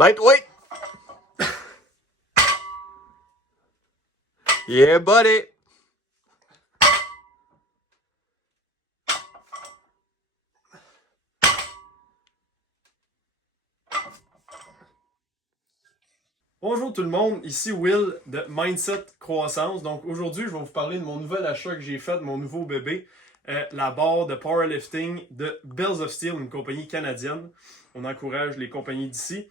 Lightweight. Yeah, buddy. Bonjour tout le monde, ici Will de Mindset Croissance. Donc aujourd'hui, je vais vous parler de mon nouvel achat que j'ai fait, de mon nouveau bébé, la barre de powerlifting de Bells of Steel, une compagnie canadienne. On encourage les compagnies d'ici.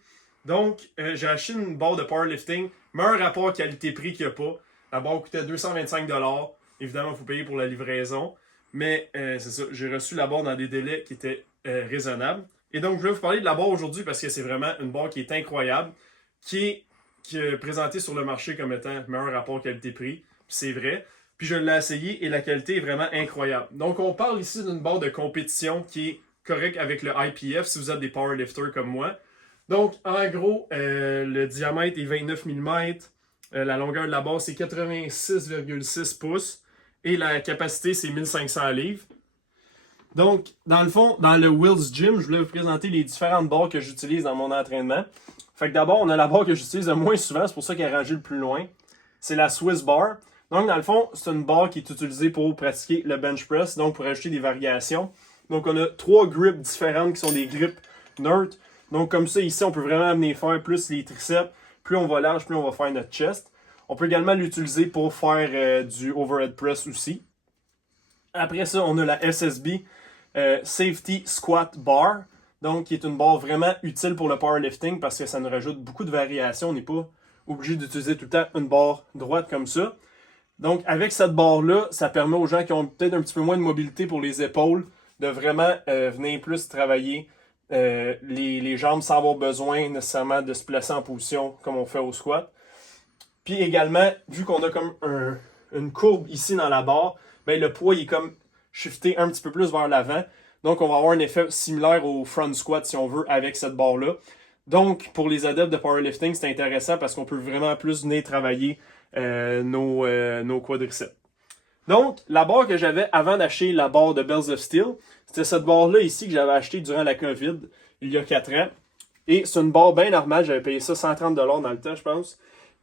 Donc, j'ai acheté une barre de powerlifting, meilleur rapport qualité-prix qu'il n'y a pas. La barre coûtait 225$. Évidemment, il faut payer pour la livraison. Mais c'est ça, j'ai reçu la barre dans des délais qui étaient raisonnables. Et donc, je vais vous parler de la barre aujourd'hui parce que c'est vraiment une barre qui est incroyable, qui est présenté sur le marché comme étant meilleur rapport qualité-prix. C'est vrai. Puis je l'ai essayé et la qualité est vraiment incroyable. Donc on parle ici d'une barre de compétition qui est correcte avec le IPF si vous êtes des powerlifters comme moi. Donc en gros, le diamètre est 29 mm, la longueur de la barre c'est 86,6 pouces et la capacité c'est 1500 livres. Donc, dans le fond, dans le Will's Gym, je voulais vous présenter les différentes barres que j'utilise dans mon entraînement. Fait que d'abord, on a la barre que j'utilise le moins souvent, c'est pour ça qu'elle est rangée le plus loin. C'est la Swiss Bar. Donc, dans le fond, c'est une barre qui est utilisée pour pratiquer le bench press, donc pour ajouter des variations. Donc, on a 3 grips différentes qui sont des grips neutres. Donc, comme ça, ici, on peut vraiment amener faire plus les triceps. Plus on va large, plus on va faire notre chest. On peut également l'utiliser pour faire du overhead press aussi. Après ça, on a la SSB Safety Squat Bar. Donc, qui est une barre vraiment utile pour le powerlifting parce que ça nous rajoute beaucoup de variations. On n'est pas obligé d'utiliser tout le temps une barre droite comme ça. Donc, avec cette barre-là, ça permet aux gens qui ont peut-être un petit peu moins de mobilité pour les épaules de vraiment venir plus travailler les jambes sans avoir besoin nécessairement de se placer en position comme on fait au squat. Puis également, vu qu'on a comme une courbe ici dans la barre, ben le poids il est comme shifté un petit peu plus vers l'avant. Donc, on va avoir un effet similaire au front squat, si on veut, avec cette barre-là. Donc, pour les adeptes de powerlifting, c'est intéressant parce qu'on peut vraiment plus venir travailler nos quadriceps. Donc, la barre que j'avais avant d'acheter la barre de Bells of Steel, c'était cette barre-là ici que j'avais achetée durant la COVID, il y a 4 ans. Et c'est une barre bien normale, j'avais payé ça 130$ dans le temps, je pense.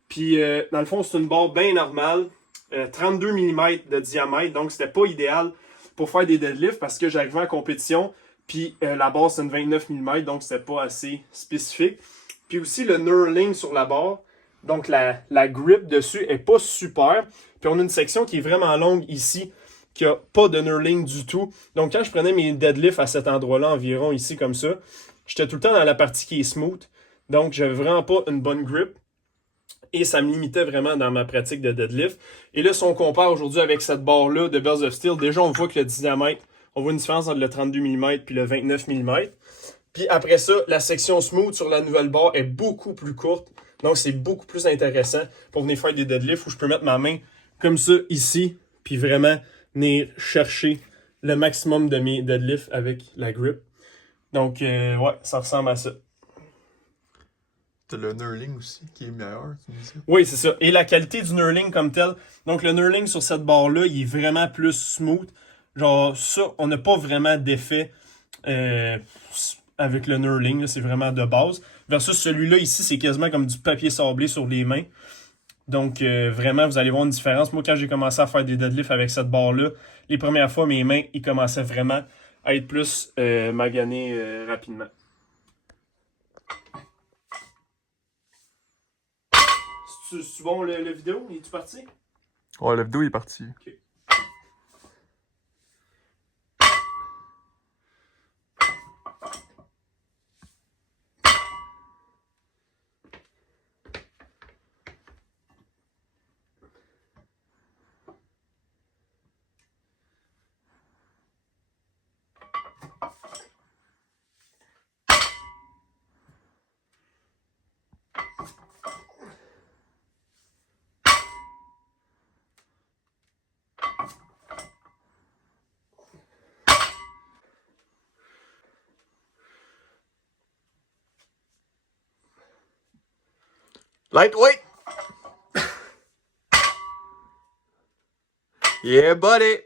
Puis, dans le fond, c'est une barre bien normale, 32 mm de diamètre, donc c'était pas idéal pour faire des deadlifts parce que j'arrivais en compétition, puis la barre c'est une 29 mm, donc c'était pas assez spécifique. Puis aussi le knurling sur la barre, donc la grip dessus est pas super. Puis on a une section qui est vraiment longue ici, qui a pas de knurling du tout. Donc quand je prenais mes deadlifts à cet endroit-là, environ ici comme ça, j'étais tout le temps dans la partie qui est smooth. Donc j'avais vraiment pas une bonne grip. Et ça me limitait vraiment dans ma pratique de deadlift. Et là, si on compare aujourd'hui avec cette barre-là de Bells of Steel, déjà on voit que le diamètre, on voit une différence entre le 32 mm puis le 29 mm. Puis après ça, la section smooth sur la nouvelle barre est beaucoup plus courte. Donc c'est beaucoup plus intéressant pour venir faire des deadlifts où je peux mettre ma main comme ça ici, puis vraiment venir chercher le maximum de mes deadlifts avec la grip. Donc ouais, ça ressemble à ça. T'as le knurling aussi qui est meilleur, tu me disais. Oui, c'est ça. Et la qualité du knurling comme tel. Donc, le knurling sur cette barre-là, il est vraiment plus smooth. Genre, ça, on n'a pas vraiment d'effet avec le knurling. C'est vraiment de base. Versus celui-là, ici, c'est quasiment comme du papier sablé sur les mains. Donc, vraiment, vous allez voir une différence. Moi, quand j'ai commencé à faire des deadlifts avec cette barre-là, les premières fois, mes mains, ils commençaient vraiment à être plus maganées rapidement. C'est bon le vidéo? Es-tu parti? Ouais, la vidéo est partie. Okay. Lightweight. Yeah, buddy.